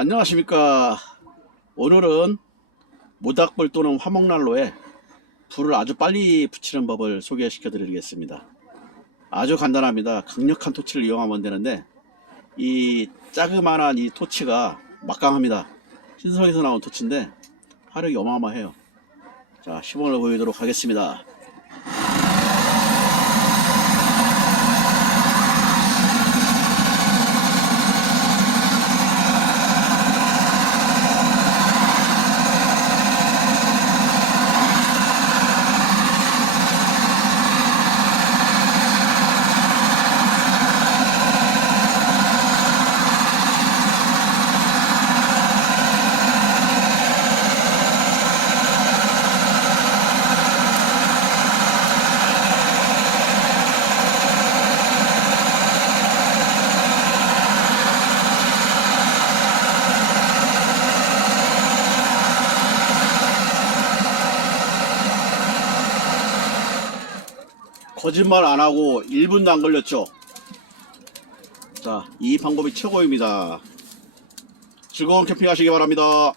안녕하십니까. 오늘은 모닥불 또는 화목난로에 불을 아주 빨리 붙이는 법을 소개시켜 드리겠습니다. 아주 간단합니다. 강력한 토치를 이용하면 되는데 이 자그마한 이 토치가 막강합니다. 신성에서 나온 토치인데 화력이 어마어마해요. 자, 시범을 보이도록 하겠습니다. 거짓말 안하고 1분도 안 걸렸죠. 자, 이 방법이 최고입니다. 즐거운 캠핑 하시기 바랍니다.